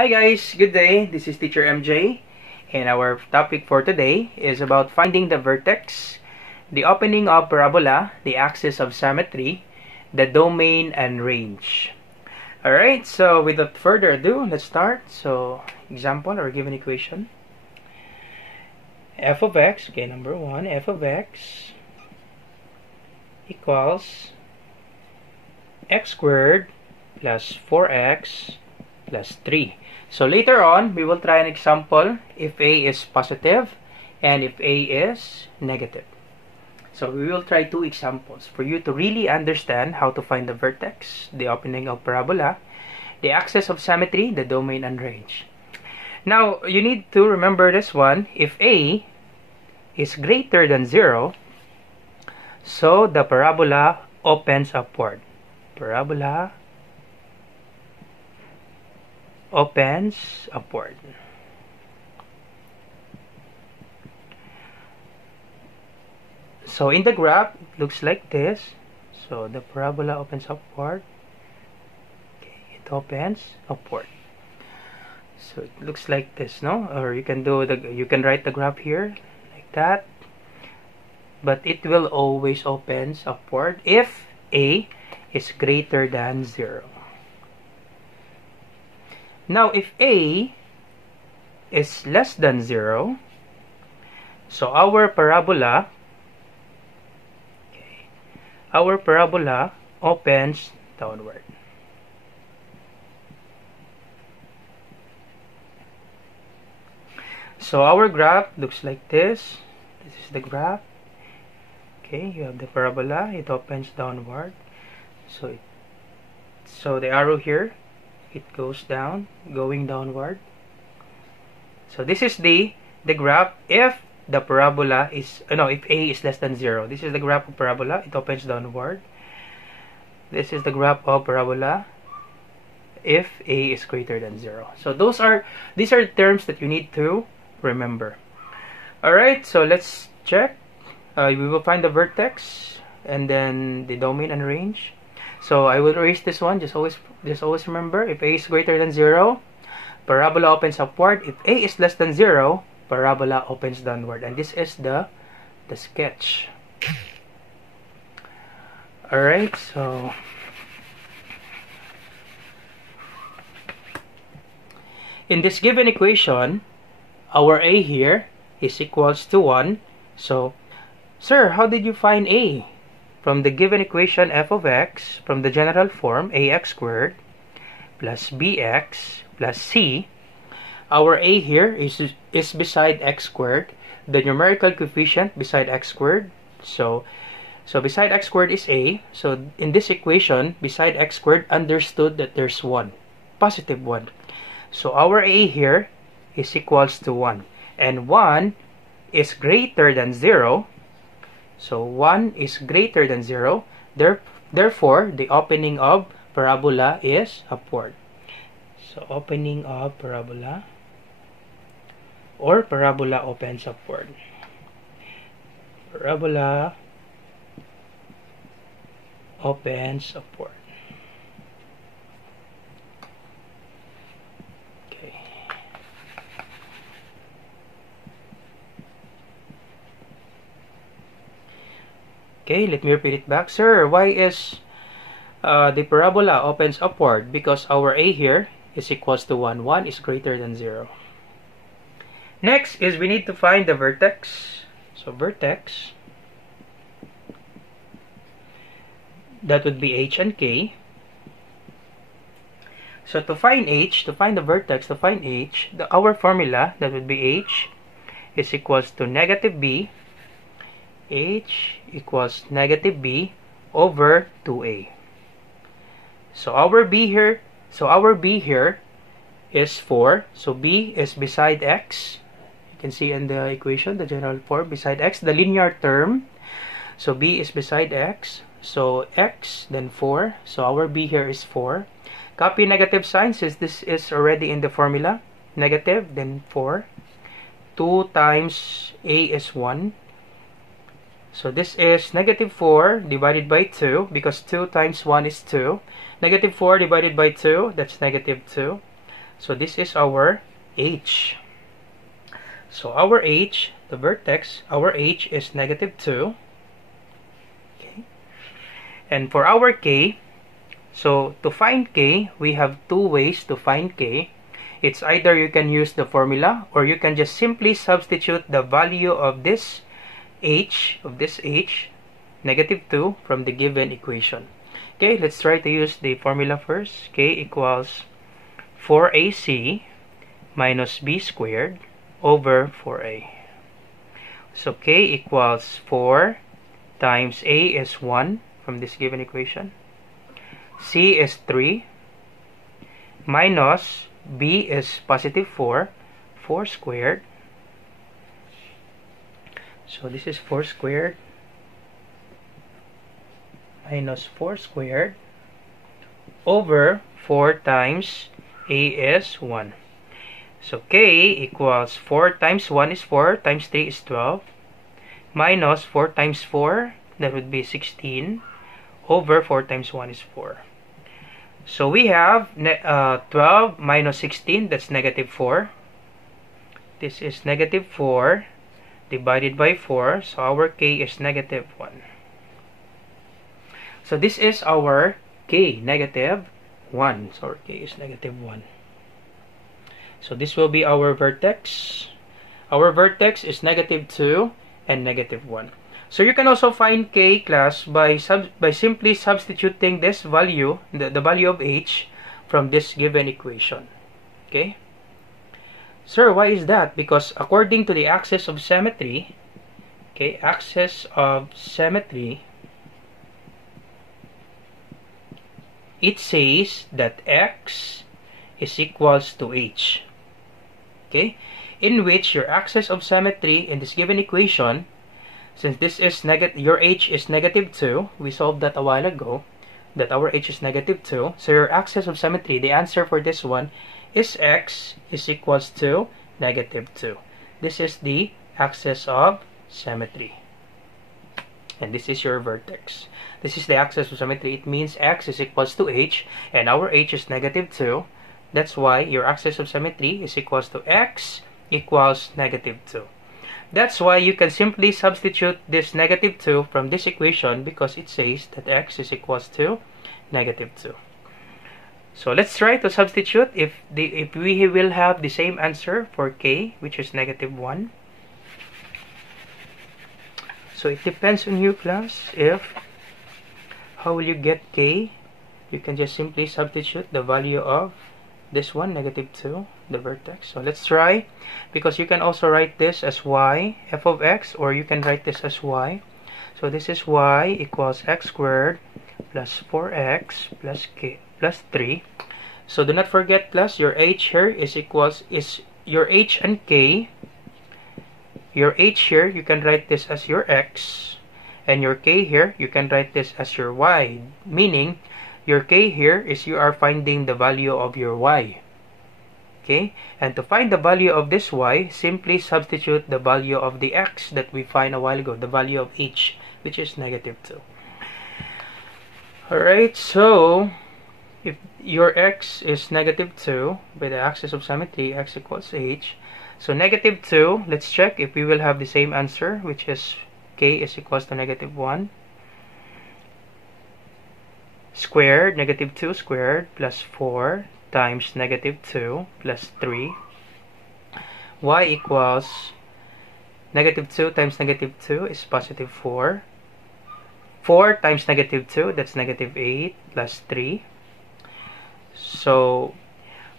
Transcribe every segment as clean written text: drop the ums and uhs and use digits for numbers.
Hi guys, good day. This is Teacher MJ, and our topic for today is about finding the vertex, the opening of parabola, the axis of symmetry, the domain and range. Alright, so without further ado, let's start. So, example or given equation. F of x, okay, number 1, f of x equals x squared plus 4x plus 3. So later on, we will try an example if a is positive and if a is negative. So we will try two examples for you to really understand how to find the vertex, the opening of parabola, the axis of symmetry, the domain and range. Now, you need to remember this one. If a is greater than 0, so the parabola opens upward. Parabola opens upward. So in the graph, it looks like this. So the parabola opens upward. Okay, it opens upward. So it looks like this, no? Or you can write the graph here like that. But it will always opens upward if a is greater than 0. Now, if a is less than 0, so our parabola opens downward. So our graph looks like this. This is the graph. Okay, you have the parabola, it opens downward. So the arrow here, it goes down, going downward. So this is the graph if the parabola is, if a is less than 0. This is the graph of parabola, it opens downward. This is the graph of parabola if a is greater than 0. So these are terms that you need to remember. Alright, so let's check. We will find the vertex and then the domain and range. So I will erase this one. Just always remember, if a is greater than 0, parabola opens upward. If a is less than 0, parabola opens downward. And this is the sketch. Alright, so in this given equation, our a here is equals to 1. So, sir, how did you find a? From the given equation f of x, from the general form ax squared plus bx plus c, our a here is beside x squared, the numerical coefficient beside x squared. So beside x squared is a. So in this equation, beside x squared, understood that there's 1, positive 1. So our a here is equals to 1. And 1 is greater than 0. So 1 is greater than 0. Therefore, the opening of parabola is upward. So opening of parabola, or parabola opens upward. Parabola opens upward. Okay, let me repeat it back. Sir, why is the parabola opens upward? Because our a here is equals to 1. 1 is greater than 0. Next is we need to find the vertex. So vertex, that would be h and k. So to find the vertex, to find h, our formula, that would be h is equals to negative b. H equals negative b over 2a. So our b here is 4. So b is beside x. You can see in the equation, the general form, beside x, the linear term. So b is beside x. So x, then 4. So our b here is 4. Copy negative sign since this is already in the formula. Negative, then 4. 2 times a is 1. So this is negative 4 divided by 2, because 2 times 1 is 2. Negative 4 divided by 2, that's negative 2. So this is our h. So our h, the vertex, our h is negative 2. Okay. And for our k, so to find k, we have two ways to find k. It's either you can use the formula, or you can just simply substitute the value of this h, negative 2, from the given equation. Okay, let's try to use the formula first. K equals 4ac minus b squared over 4a. So k equals 4 times a is 1 from this given equation. C is 3 minus b is positive 4 squared. So this is 4 squared minus 4 squared over 4 times a is 1. So k equals 4 times 1 is 4 times 3 is 12 minus 4 times 4, that would be 16, over 4 times 1 is 4. So we have 12 minus 16, that's negative 4. This is negative 4 divided by 4, so our k is negative 1. So this is our k, negative 1. So our k is negative 1. So this will be our vertex. Our vertex is negative 2 and negative 1. So you can also find k, class, by simply substituting this value, the value of h, from this given equation. Okay? Sir, why is that? Because according to the axis of symmetry, okay, axis of symmetry, it says that x is equals to h. Okay? In which your axis of symmetry in this given equation, since this is your h is negative 2, we solved that a while ago, that our h is negative 2. So your axis of symmetry, the answer for this one is x is equals to negative 2. This is the axis of symmetry. And this is your vertex. This is the axis of symmetry. It means x is equals to h, and our h is negative 2. That's why your axis of symmetry is equals to x equals negative 2. That's why you can simply substitute this negative 2 from this equation, because it says that x is equals to negative 2. So let's try to substitute if we will have the same answer for k, which is negative 1. So it depends on you, class. How will you get k? You can just simply substitute the value of this one, negative 2, the vertex. So let's try, because you can also write this as y, f of x, or you can write this as y. So this is y equals x squared plus 4x plus k plus 3. So do not forget, class, your h here is your h and k. Your h here, you can write this as your x, and your k here, you can write this as your y, meaning your k here is you are finding the value of your y. Okay? And to find the value of this y, simply substitute the value of the x that we find a while ago, the value of h, which is negative 2. Alright, so if your x is negative 2 by the axis of symmetry, x equals h. So negative 2, let's check if we will have the same answer, which is k is equals to negative 1. Squared, negative 2 squared plus 4 times negative 2 plus 3. Y equals negative 2 times negative 2 is positive 4. 4 times negative 2, that's negative 8 plus 3. So,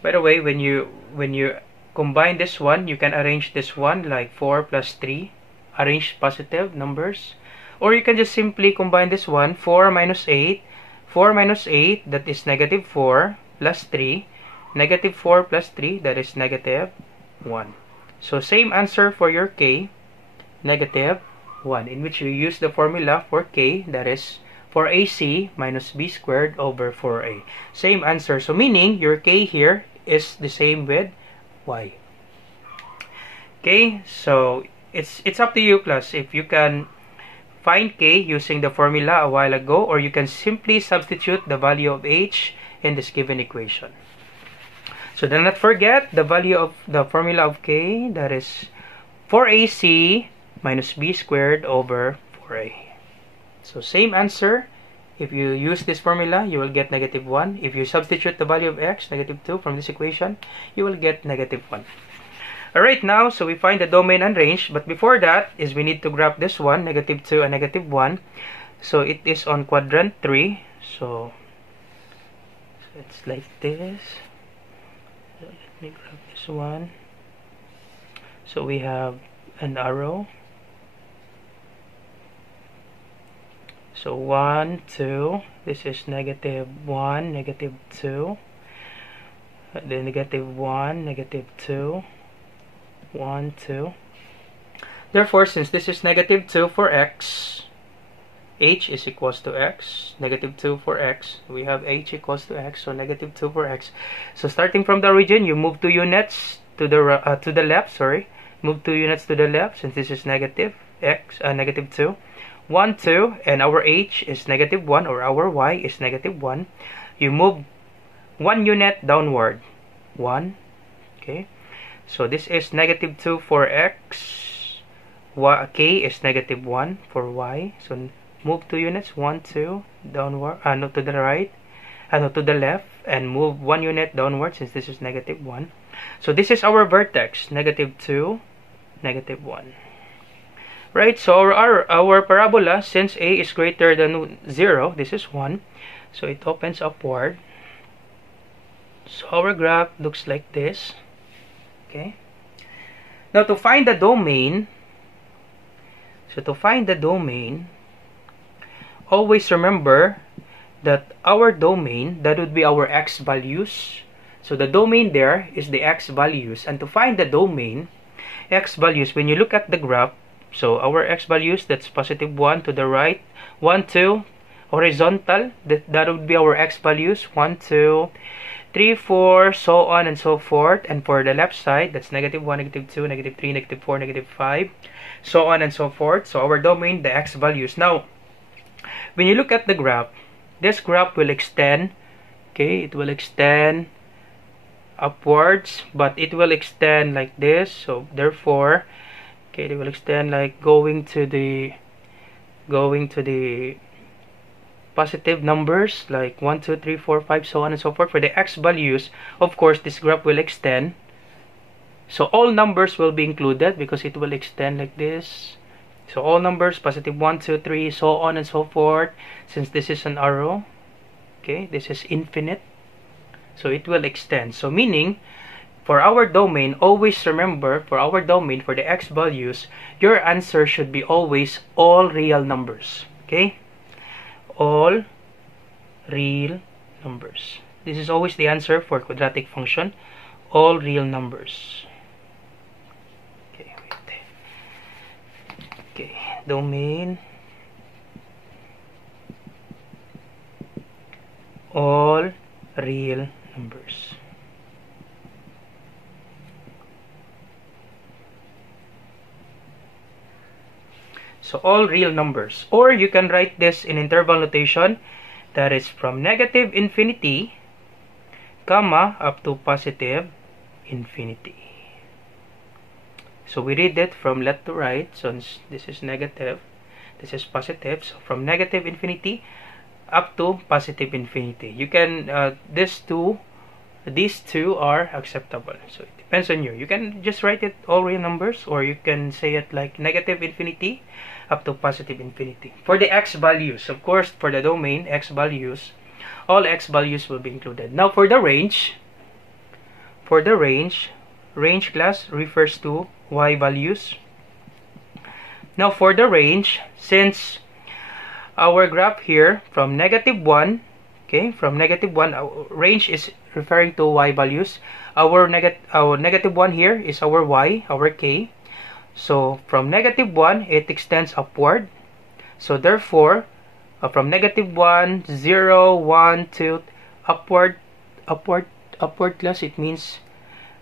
by the way, when you combine this one, you can arrange this one like 4 plus 3, arrange positive numbers. Or you can just simply combine this one, 4 minus 8, 4 minus 8, that is negative 4, plus 3, negative 4 plus 3, that is negative 1. So same answer for your k, negative 1, in which you use the formula for k, that is 4ac minus b squared over 4a. Same answer. So meaning your k here is the same with y. Okay, so it's up to you, class, if you can find k using the formula a while ago, or you can simply substitute the value of h in this given equation. So do not forget the value of the formula of k, that is 4ac minus b squared over 4a. So same answer. If you use this formula, you will get negative 1. If you substitute the value of x, negative 2, from this equation, you will get negative 1. Alright, now, so we find the domain and range, but before that is we need to graph this one, negative 2 and negative 1. So it is on quadrant 3. So it's like this. So let me grab this one. So we have an arrow. So 1, 2, this is negative 1, negative 2, then negative 1, negative 2, 1, 2. Therefore, since this is negative 2 for x, h is equals to x, negative 2 for x, we have h equals to x, so negative 2 for x. So starting from the origin, you move 2 units to the left, sorry, move 2 units to the left, since this is negative x, negative 2. 1, 2, and our h is negative 1, or our y is negative 1. You move 1 unit downward. 1. Okay. So this is negative 2 for x. K is negative 1 for y. So move 2 units. 1, 2, downward. No, to the right. No, to the left. And move 1 unit downward, since this is negative 1. So this is our vertex. Negative 2, negative 1. Right, so our parabola, since a is greater than 0, this is 1, so it opens upward. So our graph looks like this. Okay. Now to find the domain, always remember that our domain, that would be our x values. So the domain there is the x values, and to find the domain, x values, when you look at the graph, so our x values, that's positive 1 to the right, 1, 2, horizontal, that would be our x values, 1, 2, 3, 4, so on and so forth. And for the left side, that's negative 1, negative 2, negative 3, negative 4, negative 5, so on and so forth. So our domain, the x values. Now, when you look at the graph, this graph will extend, okay, it will extend upwards, but it will extend like this. So therefore, okay, it will extend like going to the positive numbers, like 1, 2, 3, 4, 5, so on and so forth. For the x values, of course, this graph will extend. So all numbers will be included because it will extend like this. So all numbers, positive 1, 2, 3, so on and so forth. Since this is an arrow, okay, this is infinite. So it will extend. So meaning, for our domain, always remember, for our domain, for the x values, your answer should be always all real numbers. Okay? All real numbers. This is always the answer for quadratic function. All real numbers. Okay, wait. Okay, domain. All real numbers. So all real numbers. Or you can write this in interval notation, that is from negative infinity, comma, up to positive infinity. So we read it from left to right. So this is negative, this is positive. So from negative infinity up to positive infinity. You can, these two are acceptable. So it depends on you. You can just write it all real numbers, or you can say it like negative infinity up to positive infinity. For the x values, of course, for the domain, x values, all x values will be included. Now for the range, range class refers to y values. Now for the range, since our graph here from negative 1, okay, from negative 1, our range is referring to y values. Our negative 1 here is our y, our k. So from negative 1, it extends upward. So therefore, from negative 1, 0, 1, 2, upward class, it means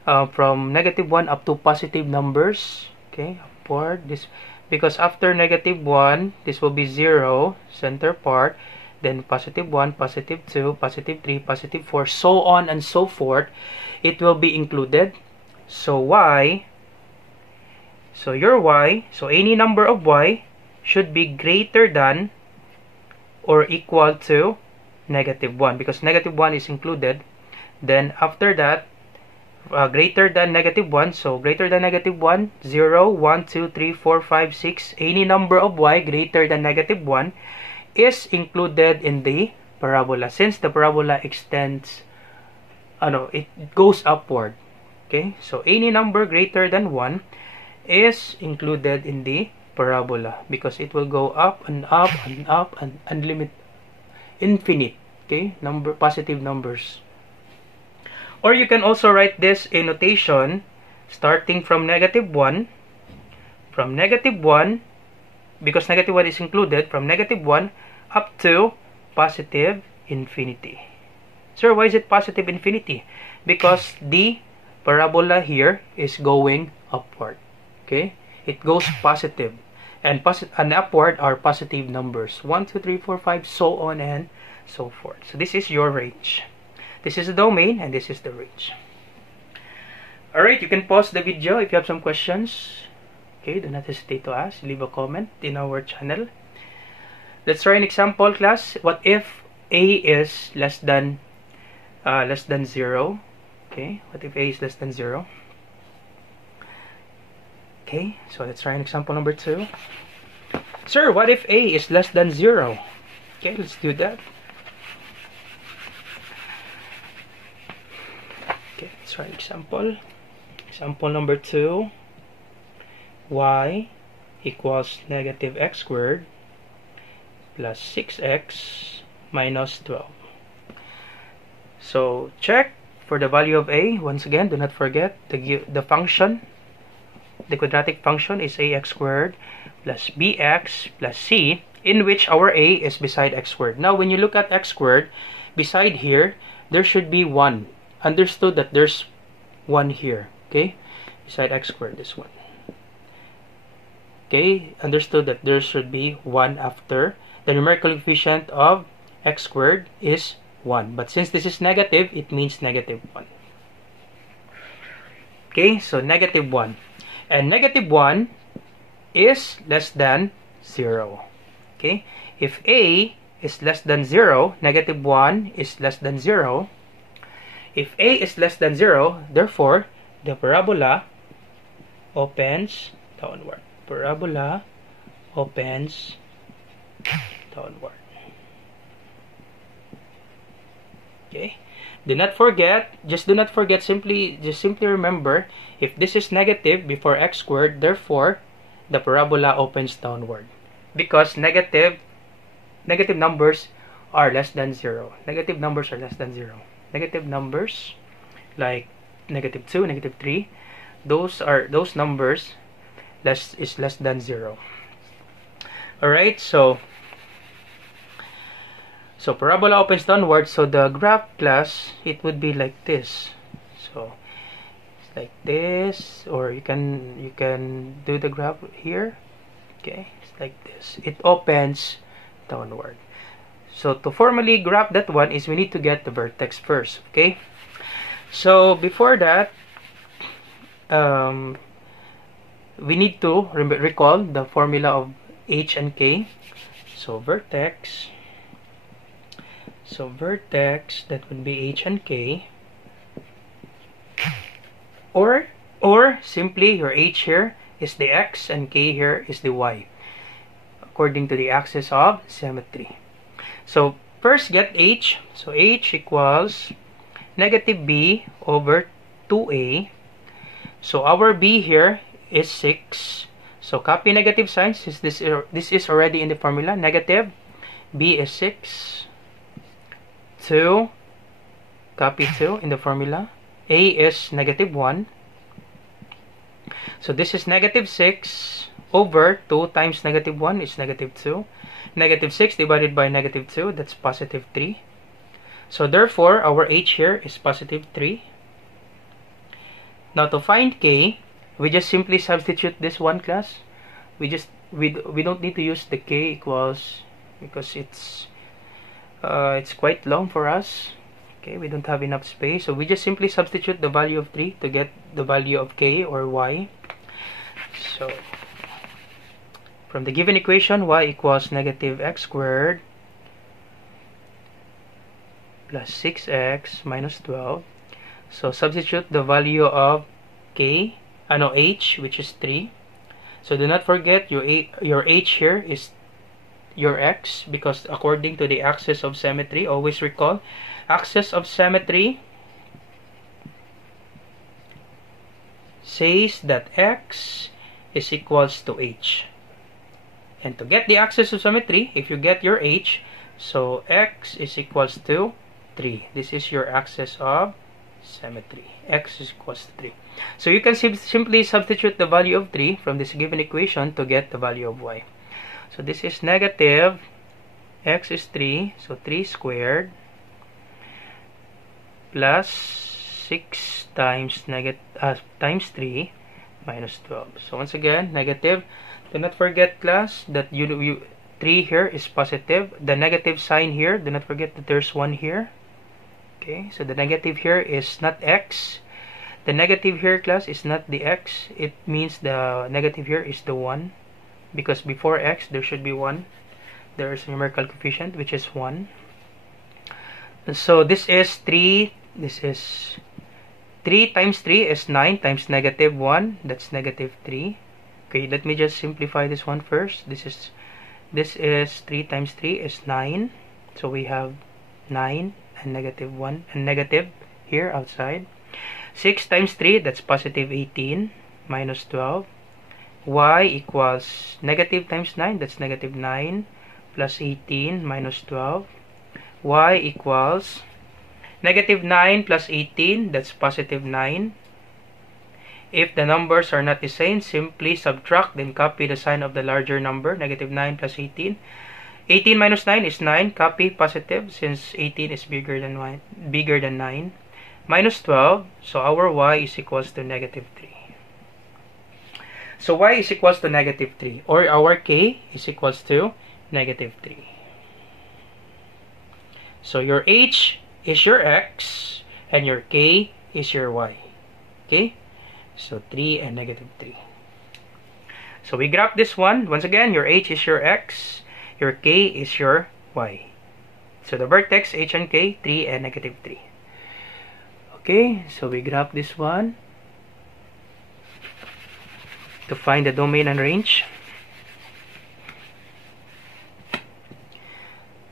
from negative 1 up to positive numbers. Okay, upward. This, because after negative 1, this will be 0, center part, then positive 1, positive 2, positive 3, positive 4, so on and so forth. it will be included. So y, so your y, so any number of y should be greater than or equal to -1, because -1 is included. Then after that, greater than -1, so greater than -1, 0, 1, 2, 3, 4, 5, 6, any number of y greater than -1 is included in the parabola, since the parabola extends, it goes upward. Okay, so any number greater than 1 is included in the parabola because it will go up and up and up and unlimited, infinite. Okay, positive numbers. Or you can also write this in notation starting from -1, because -1 is included, from -1 up to positive infinity. Sir, why is it positive infinity? Because the parabola here is going upward. Okay, it goes positive, and upward are positive numbers, 1, 2, 3, 4, 5, so on and so forth. So this is your range. This is the domain and this is the range. Alright, you can pause the video if you have some questions. Okay, do not hesitate to ask. Leave a comment in our channel. Let's try an example, class. What if a is less than 0? Okay, what if a is less than 0? Okay, so let's try an example number 2. Sir, what if a is less than 0? Okay, let's do that. Okay, let's try an example. Example number 2. Y equals -x squared plus 6x minus 12. So check for the value of a. Once again, do not forget the function. The quadratic function is ax squared plus bx plus c, in which our a is beside x squared. Now when you look at x squared, beside here there should be 1. Understood that there's 1 here. Okay, beside x squared, this one. Okay, understood that there should be 1 after. The numerical coefficient of x squared is 1. But since this is negative, it means -1. Okay, so -1. And -1 is less than 0. Okay, if a is less than 0, -1 is less than 0. If a is less than 0, therefore, the parabola opens downward. Parabola opens downward. Okay, do not forget, just simply remember, if this is negative before x squared, therefore the parabola opens downward, because negative numbers are less than 0. Negative numbers are less than 0. Negative numbers like -2, -3, those numbers is less than 0. Alright, so parabola opens downward, so the graph, class, it would be like this. So it's like this, or you can do the graph here. Okay, it's like this. It opens downward. So to formally graph that one is we need to get the vertex first. Okay, so before that, we need to recall the formula of h and k. So vertex, that would be h and k, or simply your h here is the x and k here is the y, according to the axis of symmetry. So first get h. So h equals -b over 2a. So our b here is 6. So copy negative signs, since this is already in the formula. Negative b is 6. 2, copy 2 in the formula. A is -1. So this is -6 over 2 times -1 is -2. -6 divided by -2, that's +3. So therefore, our h here is +3. Now to find k, we just simply substitute this one, class. We don't need to use the k equals, because it's quite long for us. Okay, we don't have enough space, so we just simply substitute the value of 3 to get the value of k or y. So from the given equation, y equals negative x squared plus 6x minus 12. So substitute the value of k, h, which is 3. So do not forget your h here is your x, because according to the axis of symmetry, always recall, axis of symmetry says that x is equals to h. And to get the axis of symmetry, if you get your h, so x is equals to 3. This is your axis of symmetry. X is equals to 3. So you can simply substitute the value of 3 from this given equation to get the value of y. So this is negative x is 3, so 3 squared plus 6 times times 3 minus 12. So once again, negative. Do not forget, class, that 3 here is positive. The negative sign here, do not forget that there's 1 here. Okay, so the negative here is not x. The negative here, class, is not the x. It means the negative here is the 1. Because before x, there should be 1. There is a numerical coefficient, which is 1. So this is 3. This is 3 times 3 is 9 times negative 1. That's negative 3. Okay, let me just simplify this one first. This is 3 times 3 is 9. So we have 9 and negative 1 and negative here outside. 6 times 3, that's positive 18 minus 12. Y equals negative times 9, that's negative 9 plus 18 minus 12. Y equals negative 9 plus 18, that's positive 9. If the numbers are not the same, simply subtract, then copy the sign of the larger number, negative 9 plus 18. 18 minus 9 is 9, copy positive since 18 is bigger than 9. Minus 12, so our y is equals to negative 3. So y is equals to negative 3, or our k is equals to negative 3. So your h is your x, and your k is your y. Okay? So 3 and negative 3. So we graph this one. Once again, your h is your x, your k is your y. So the vertex h and k, 3 and negative 3. Okay, so we graph this one to find the domain and range.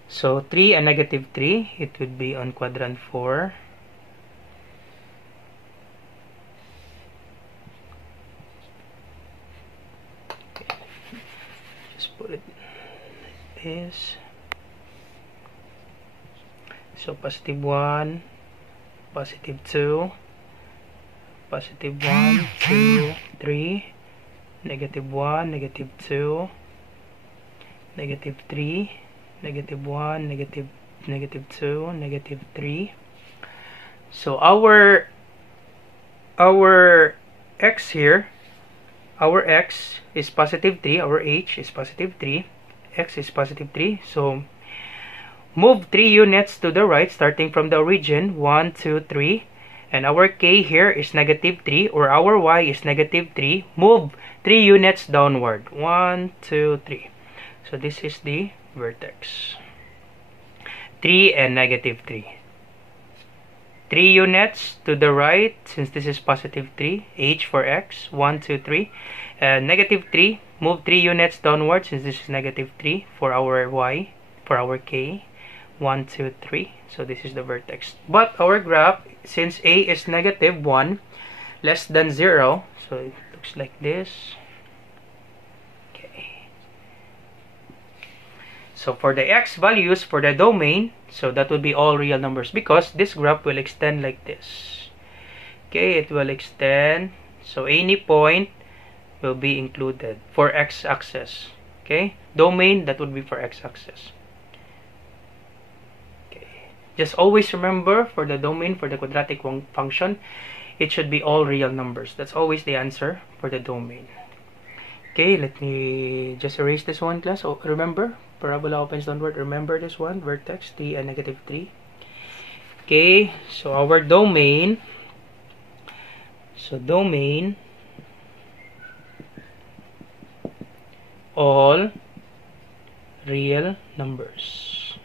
So 3 and negative 3, it would be on quadrant 4. Okay. Just put it like this. So positive 1, positive 2, positive 1, 2, 3, negative 1, negative 2, negative 3, negative 1, negative 2, negative 3. So our x here, our x is positive 3, our h is positive 3, x is positive 3. So move 3 units to the right starting from the origin, 1, 2, 3. And our k here is negative 3, or our y is negative 3. Move 3 units downward, 1, 2, 3. So this is the vertex. 3 and negative 3. 3 units to the right, since this is positive 3, h for x, 1, 2, 3. Negative 3, move 3 units downward, since this is negative 3 for our y, for our k, 1, 2, 3. So this is the vertex. But our graph, since a is negative 1, less than 0, so it looks like this. Okay. So for the x values for the domain, so that would be all real numbers, because this graph will extend like this. Okay, it will extend. So any point will be included for x-axis. Okay, domain, that would be for x-axis. Just always remember, for the domain, for the quadratic function, it should be all real numbers. That's always the answer for the domain. Okay, let me just erase this one, class. Oh, remember, parabola opens downward. Remember this one, vertex 3 and negative 3. Okay, so our domain, all real numbers.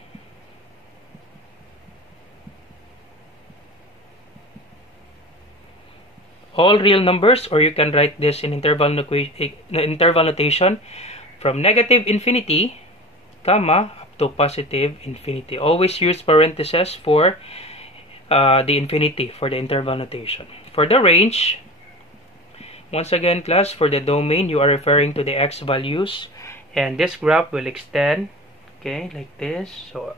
All real numbers, or you can write this in interval notation, from negative infinity, comma, up to positive infinity. Always use parentheses for the infinity for the interval notation. For the range, once again class, for the domain, you are referring to the x values, and this graph will extend, okay, like this. So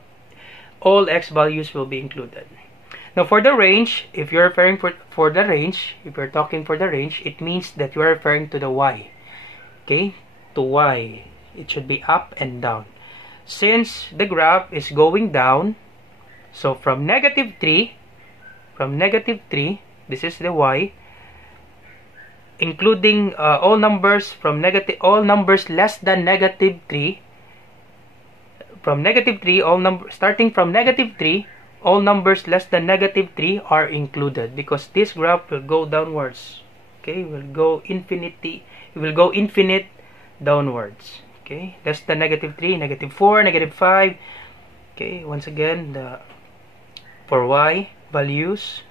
all x values will be included. Now for the range, if you're referring for the range, if you're talking for the range, it means that you are referring to the y, okay, to y. It should be up and down. Since the graph is going down, so from negative 3, this is the y, including all numbers less than negative 3. From negative 3, starting from negative 3, all numbers less than negative 3 are included, because this graph will go downwards. Okay, it will go infinite downwards. Okay, less than negative 3, negative 4, negative 5. Okay, once again, for y values,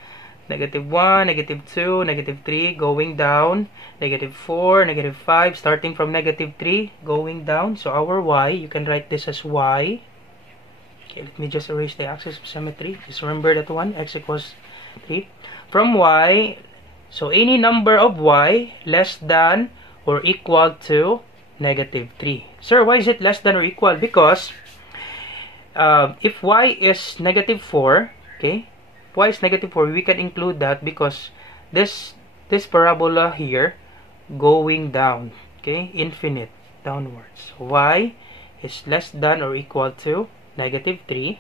negative 1, negative 2, negative 3, going down, negative 4, negative 5, starting from negative 3, going down. So our y, you can write this as y. Okay, let me just erase the axis of symmetry. Just remember that one, x equals 3. From y, so any number of y less than or equal to negative 3. Sir, why is it less than or equal? Because if y is negative 4, okay, y is negative 4, we can include that because this parabola here going down, okay, infinite downwards. Y is less than or equal to negative 3.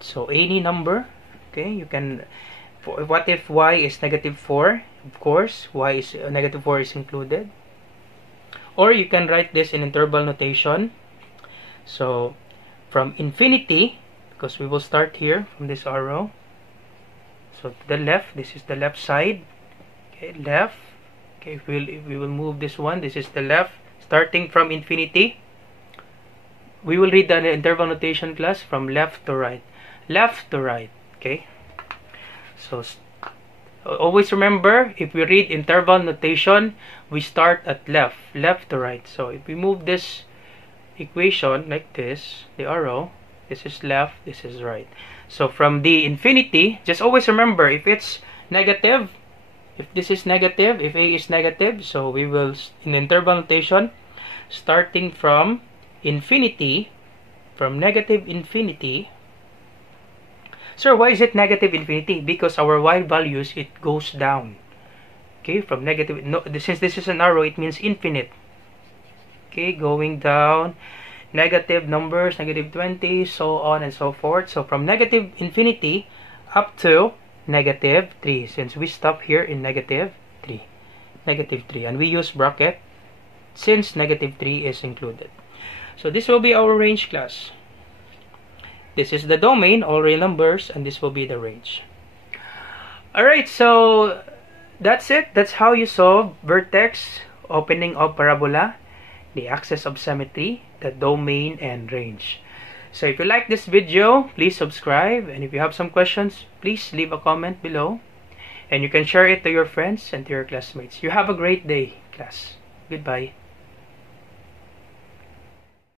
So any number, okay, you can, what if y is negative 4? Of course, y is negative 4 is included. Or you can write this in interval notation. So from infinity, because we will start here from this arrow, so to the left, this is the left side, okay, left, okay, we will move this one, this is the left, starting from infinity. We will read the interval notation class from left to right, okay. So always remember, if we read interval notation, we start at left to right. So if we move this equation like this, the arrow, this is left, this is right. So from the infinity, just always remember, if it's negative, if this is negative, if a is negative, so we will, in interval notation, starting from infinity, from negative infinity. Sir, why is it negative infinity? Because our y values, it goes down. Okay, from negative, no, since this is an arrow, it means infinite. Okay, going down, negative numbers, negative 20, so on and so forth. So from negative infinity up to negative 3, since we stop here in negative 3, and we use bracket since negative 3 is included. So this will be our range class. This is the domain, all real numbers, and this will be the range. Alright, so that's it. That's how you solve vertex, opening of parabola, the axis of symmetry, the domain, and range. So if you like this video, please subscribe, and if you have some questions, please leave a comment below, and you can share it to your friends and to your classmates. You have a great day, class. Goodbye.